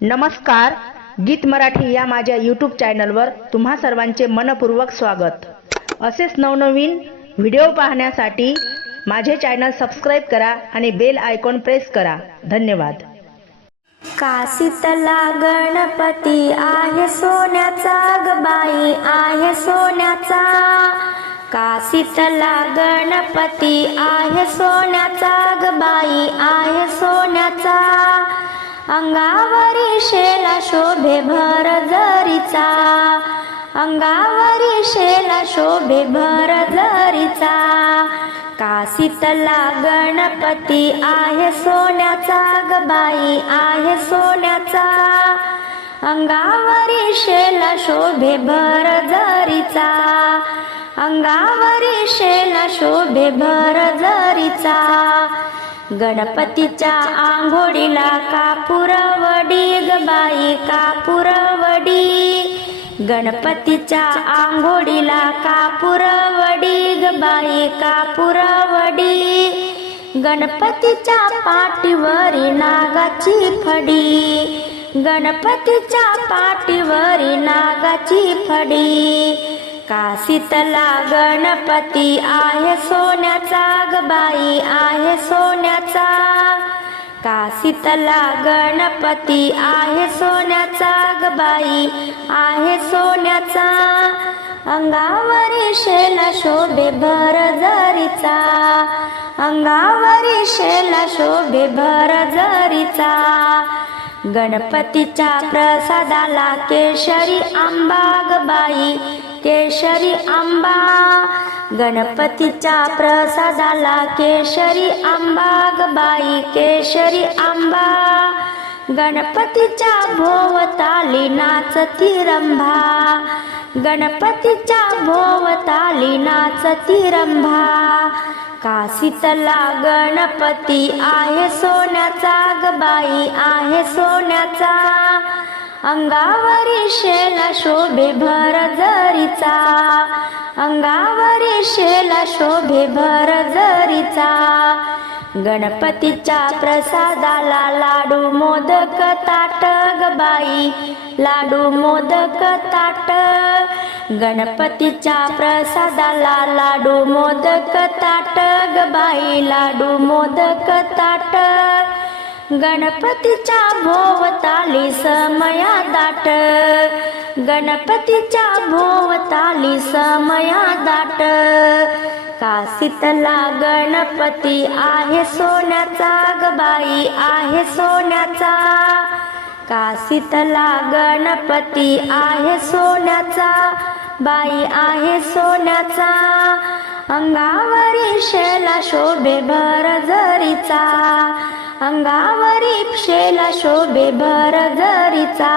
नमस्कार गीत मराठी या माझ्या यूट्यूब चॅनलवर तुम्हा सर्वांचे मनपूर्वक स्वागत. असेच नवनवीन व्हिडिओ पाहण्यासाठी माझे चॅनल सबस्क्राईब करा आणि बेल आयकॉन प्रेस करा. धन्यवाद. काशीतला गणपती आहे सोन्याचा गबाई आहे सोन्याचा. काशीतला गणपती आहे सोन्याचा गबाई आहे सोन्याचा. अंगावरी शेला शोभे भर जरीचा. अंगावरी शेला शोभे भर जरीचा. काशीतला गणपती आहे सोन्याचा? गबाई बाई आहे सोन्याचा. अंगावरी शेला शोभे भर जरीचा. अंगावरी शेला शोभे भर जरीचा. गणपतीच्या आंघोळीला कापुरवडी ग बाई कापुरवडी गणपतीच्या आंघोळीला कापुरवडी ग बाई कापुरवडी गणपतीच्या पाठीवरी नागाची फडी. गणपतीच्या पाठीवरी नागाची फडी. काशीतला गणपती आहे सोन्याचा? गबाई आहे सोन्याचा. काशीतला गणपती आहे सोन्याचा? गबाई आहे सोन्याचा. अंगावरी शेला शोभे भर जरीचा. अंगावरी शेला शोभे भर जरीचा. गणपतीच्या प्रसादाला केशरी आंबा. बाई केशरी आंबा. गणपतीच्या प्रसादाला केशरी आंबा. गबाई बाई केशरी आंबा. गणपतीच्या भोवताली नाचती रंभा. गणपतीच्या भोवताली नाचती रंभा. काशीतला गणपती आहे सोन्याचा. गबाई बाई आहे सोन्याचा. अंगावरी शेला शोभे भर जरीचा. अंगावरी शेला शोभे भर जरीचा. गणपतीच्या प्रसादाला लाडू मोदक ताट बाई. लाडू मोदक ताट. गणपतीच्या प्रसादाला लाडू मोदक ताट बाई. लाडू मोदक ताट. गणपतीच्या भोवताली समया दाट. गणपतीच्या भोवताली समया दाट. काशीतला गणपती आहे सोन्याचा? गबाई बाई आहे सोन्याचा. काशीतला गणपती आहे सोन्याचा? बाई आहे सोन्याचा. अंगावरी शेला शोभे भर जरीचा. अंगावरी शेला शोभे भर जरीचा.